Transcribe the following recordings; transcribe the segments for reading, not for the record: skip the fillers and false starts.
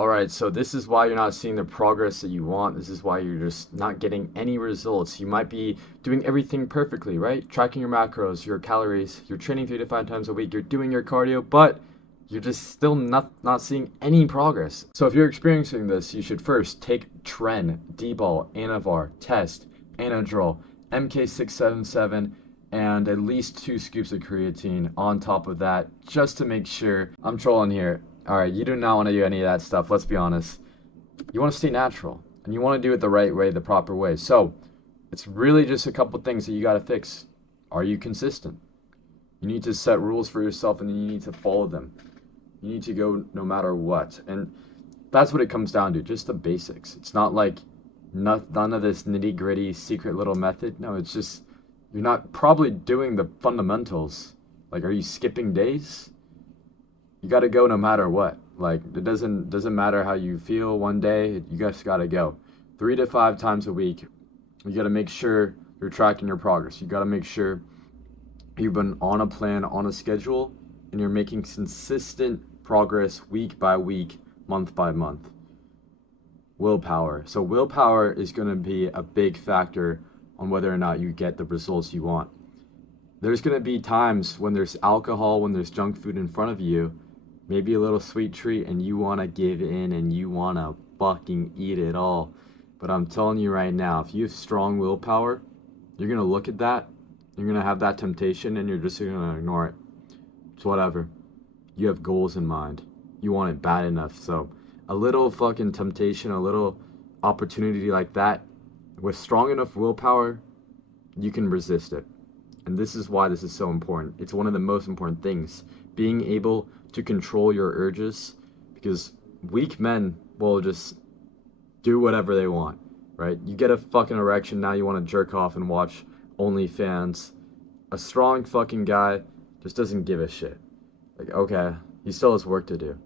All right, so this is why you're not seeing the progress that you want. This is why you're just not getting any results. You might be doing everything perfectly, right? Tracking your macros, your calories, you're training 3 to 5 times a week, you're doing your cardio, but you're just still not seeing any progress. So if you're experiencing this, you should first take Tren, D-bol, Anavar, Test, Anadrol, MK677, and at least 2 scoops of creatine on top of that, just to make sure. I'm trolling here. All right, you do not want to do any of that stuff. Let's be honest. You want to stay natural, and you want to do it the right way, the proper way. So it's really just a couple things that you got to fix. Are you consistent? You need to set rules for yourself, and then you need to follow them. You need to go no matter what, and that's what it comes down to. Just the basics. It's not like none of this nitty gritty secret little method. No, it's just you're not probably doing the fundamentals. Like, are you skipping days? You got to go no matter what. Like, it doesn't matter how you feel one day. You just got to go 3 to 5 times a week. You got to make sure you're tracking your progress. You got to make sure you've been on a plan, on a schedule, and you're making consistent progress week by week, month by month. Willpower. So willpower is going to be a big factor on whether or not you get the results you want. There's going to be times when there's alcohol, when there's junk food in front of you, maybe a little sweet treat, and you want to give in and you want to fucking eat it all. But I'm telling you right now, if you have strong willpower, you're going to look at that, you're going to have that temptation, and you're just going to ignore it. It's whatever. You have goals in mind. You want it bad enough. So a little fucking temptation, a little opportunity like that, with strong enough willpower, you can resist it. And this is why this is so important. It's one of the most important things. Being able to control your urges, because weak men will just do whatever they want, right? You get a fucking erection, now you want to jerk off and watch OnlyFans. A strong fucking guy just doesn't give a shit. Like, okay, he still has work to do.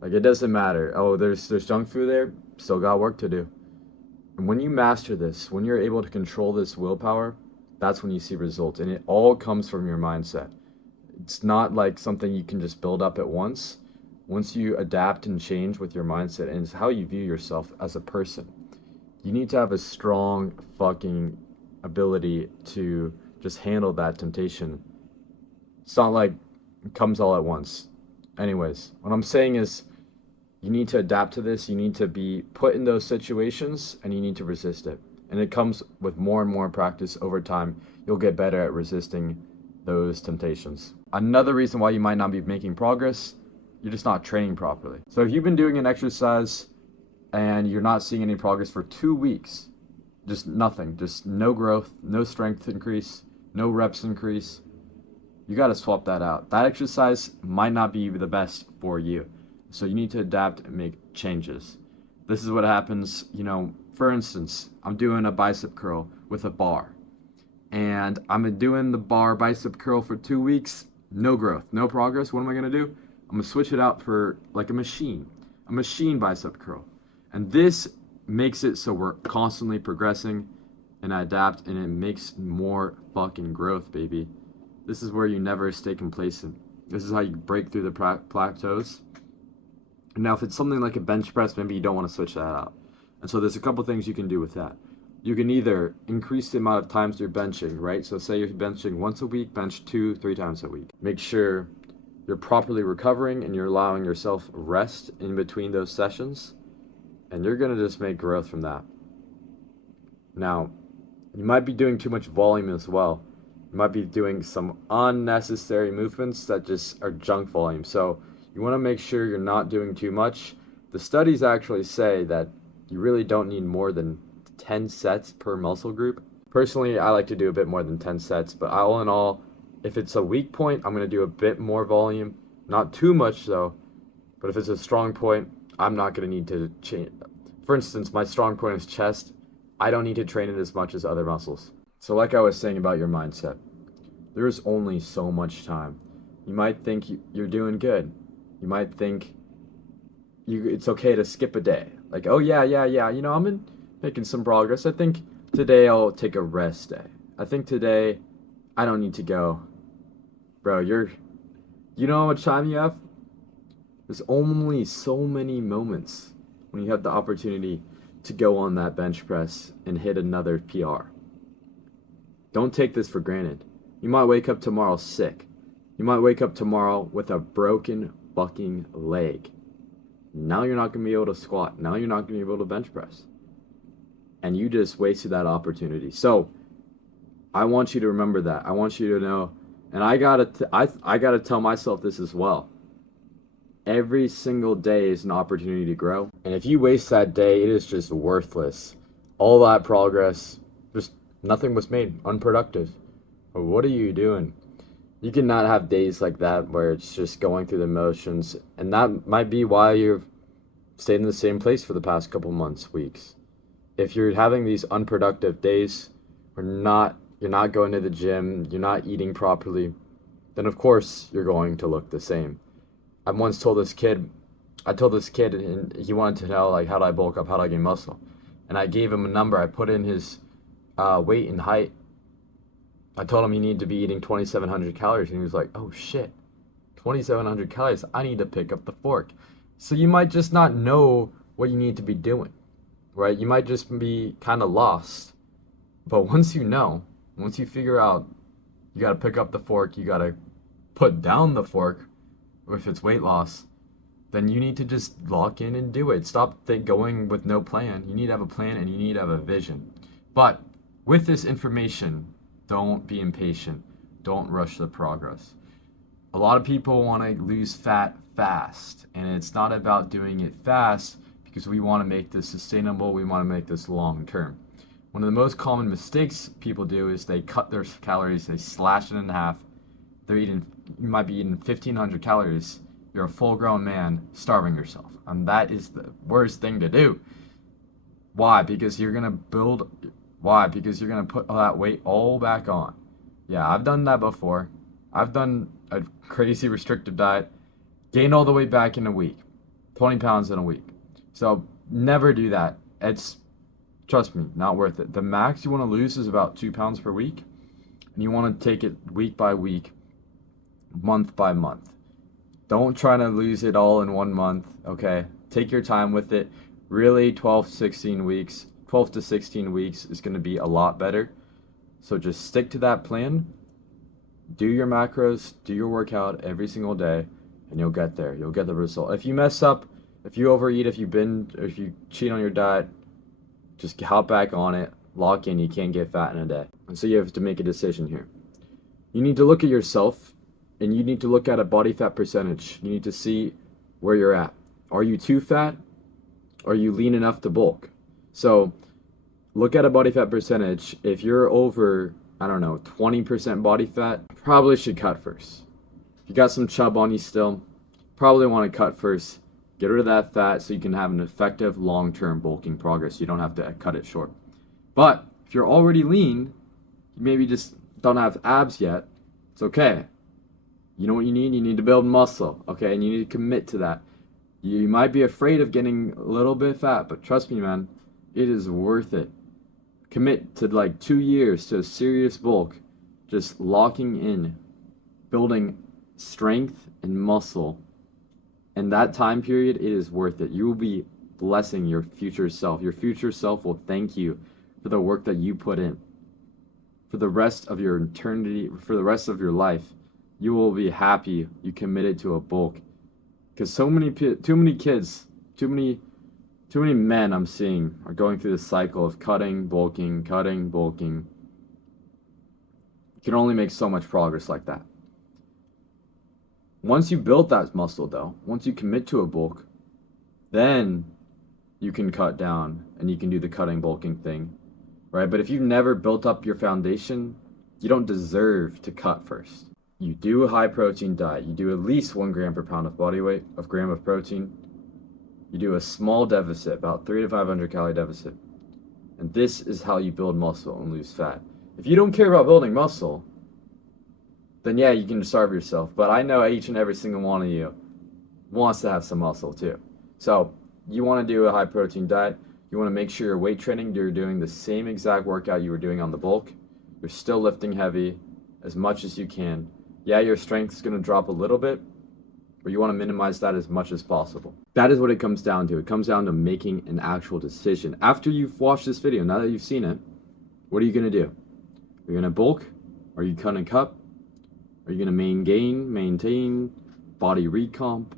Like, it doesn't matter. Oh, there's junk food there, still got work to do. And when you master this, when you're able to control this willpower, that's when you see results. And it all comes from your mindset. It's not like something you can just build up at once. Once you adapt and change with your mindset, and it's how you view yourself as a person. You need to have a strong fucking ability to just handle that temptation. It's not like it comes all at once. Anyways, what I'm saying is you need to adapt to this. You need to be put in those situations, and you need to resist it. And it comes with more and more practice over time. You'll get better at resisting those temptations. Another reason why you might not be making progress, you're just not training properly. So if you've been doing an exercise and you're not seeing any progress for 2 weeks, just nothing, just no growth, no strength increase, no reps increase, you got to swap that out. That exercise might not be the best for you. So you need to adapt and make changes. This is what happens, for instance, I'm doing a bicep curl with a bar. And I'm doing the bar bicep curl for 2 weeks, no growth, no progress. What am I going to do? I'm going to switch it out for like a machine bicep curl. And this makes it so we're constantly progressing and adapt, and it makes more fucking growth, baby. This is where you never stay complacent. This is how you break through the plateaus. Now, if it's something like a bench press, maybe you don't want to switch that out. And so there's a couple things you can do with that. You can either increase the amount of times you're benching, right? So say you're benching once a week, bench 2-3 times a week. Make sure you're properly recovering and you're allowing yourself rest in between those sessions. And you're going to just make growth from that. Now, you might be doing too much volume as well. You might be doing some unnecessary movements that just are junk volume. So you want to make sure you're not doing too much. The studies actually say that you really don't need more than 10 sets per muscle group. Personally, I like to do a bit more than 10 sets, but all in all, if it's a weak point, I'm going to do a bit more volume. Not too much though, but if it's a strong point, I'm not going to need to change. For instance, my strong point is chest. I don't need to train it as much as other muscles. So like I was saying about your mindset, there's only so much time. You might think you're doing good. You might think it's okay to skip a day. Like, oh yeah, I'm making some progress. I think today I'll take a rest day. I think today I don't need to go. Bro, you know how much time you have? There's only so many moments when you have the opportunity to go on that bench press and hit another PR. Don't take this for granted. You might wake up tomorrow sick. You might wake up tomorrow with a broken fucking leg. Now you're not going to be able to squat. Now you're not going to be able to bench press. And you just wasted that opportunity. So I want you to remember that. I want you to know, and I gotta tell myself this as well. Every single day is an opportunity to grow. And if you waste that day, it is just worthless. All that progress, just nothing was made. Unproductive. But what are you doing? You cannot have days like that where it's just going through the motions. And that might be why you've stayed in the same place for the past couple months, weeks. If you're having these unproductive days, you're not going to the gym, you're not eating properly, then of course you're going to look the same. I once told this kid, and he wanted to know, like, how do I bulk up, how do I gain muscle? And I gave him a number. I put in his weight and height. I told him he needed to be eating 2,700 calories, and he was like, oh shit, 2,700 calories, I need to pick up the fork. So you might just not know what you need to be doing, right? You might just be kind of lost. But once you figure out you got to pick up the fork, you got to put down the fork, if it's weight loss, then you need to just lock in and do it. Stop going with no plan. You need to have a plan and you need to have a vision. But with this information, don't be impatient. Don't rush the progress. A lot of people want to lose fat fast, and it's not about doing it fast because we want to make this sustainable. We want to make this long term. One of the most common mistakes people do is they cut their calories, they slash it in half. You might be eating 1,500 calories. You're a full-grown man starving yourself, and that is the worst thing to do. Why? Because you're gonna put all that weight all back on. Yeah, I've done that before. I've done a crazy restrictive diet, gained all the weight back in a week, 20 pounds in a week. So never do that. Trust me, not worth it. The max you want to lose is about 2 pounds per week, and you want to take it week by week, month by month. Don't try to lose it all in 1 month, okay? Take your time with it. Really, 12 to 16 weeks is going to be a lot better. So just stick to that plan. Do your macros, do your workout every single day, and you'll get there. You'll get the result. If you mess up, if you overeat, if you binge, or if you cheat on your diet, just hop back on it, lock in. You can't get fat in a day. And so you have to make a decision here. You need to look at yourself, and you need to look at a body fat percentage. You need to see where you're at. Are you too fat? Are you lean enough to bulk? So look at a body fat percentage. If you're over, 20% body fat, probably should cut first. If you got some chub on you still, probably want to cut first. Get rid of that fat so you can have an effective long-term bulking progress. You don't have to cut it short. But if you're already lean, you maybe just don't have abs yet, it's okay. You know what you need? You need to build muscle, okay? And you need to commit to that. You might be afraid of getting a little bit fat, but trust me, man, it is worth it. Commit to like 2 years to a serious bulk, just locking in, building strength and muscle. And that time period, it is worth it. You will be blessing your future self. Your future self will thank you for the work that you put in. For the rest of your eternity, for the rest of your life, you will be happy you committed to a bulk. Because too many men I'm seeing are going through the cycle of cutting, bulking. You can only make so much progress like that. Once you build that muscle, though, once you commit to a bulk, then you can cut down and you can do the cutting, bulking thing, right? But if you've never built up your foundation, you don't deserve to cut first. You do a high protein diet. You do at least 1 gram per pound of body weight, of gram of protein. You do a small deficit, about 300 to 500 calorie deficit. And this is how you build muscle and lose fat. If you don't care about building muscle, then yeah, you can starve yourself. But I know each and every single one of you wants to have some muscle too. So you want to do a high protein diet. You want to make sure you're weight training. You're doing the same exact workout you were doing on the bulk. You're still lifting heavy as much as you can. Yeah, your strength is going to drop a little bit, or you want to minimize that as much as possible. That is what it comes down to. It comes down to making an actual decision. After you've watched this video, now that you've seen it, what are you going to do? Are you going to bulk? Are you going to cut? Are you going to maintain, body recomp?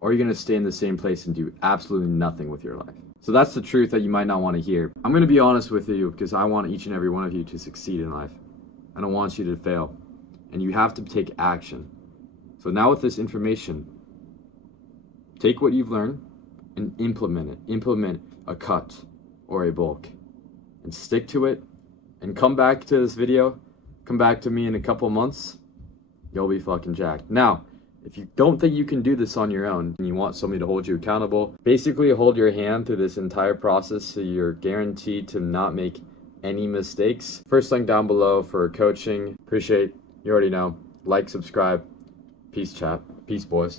Or are you going to stay in the same place and do absolutely nothing with your life? So that's the truth that you might not want to hear. I'm going to be honest with you because I want each and every one of you to succeed in life. I don't want you to fail. And you have to take action. So now with this information, take what you've learned and implement it. Implement a cut or a bulk. And stick to it. And come back to this video. Come back to me in a couple months. You'll be fucking jacked. Now, if you don't think you can do this on your own and you want somebody to hold you accountable, basically hold your hand through this entire process so you're guaranteed to not make any mistakes. First link down below for coaching. Appreciate, you already know. Like, subscribe. Peace, chat. Peace, boys.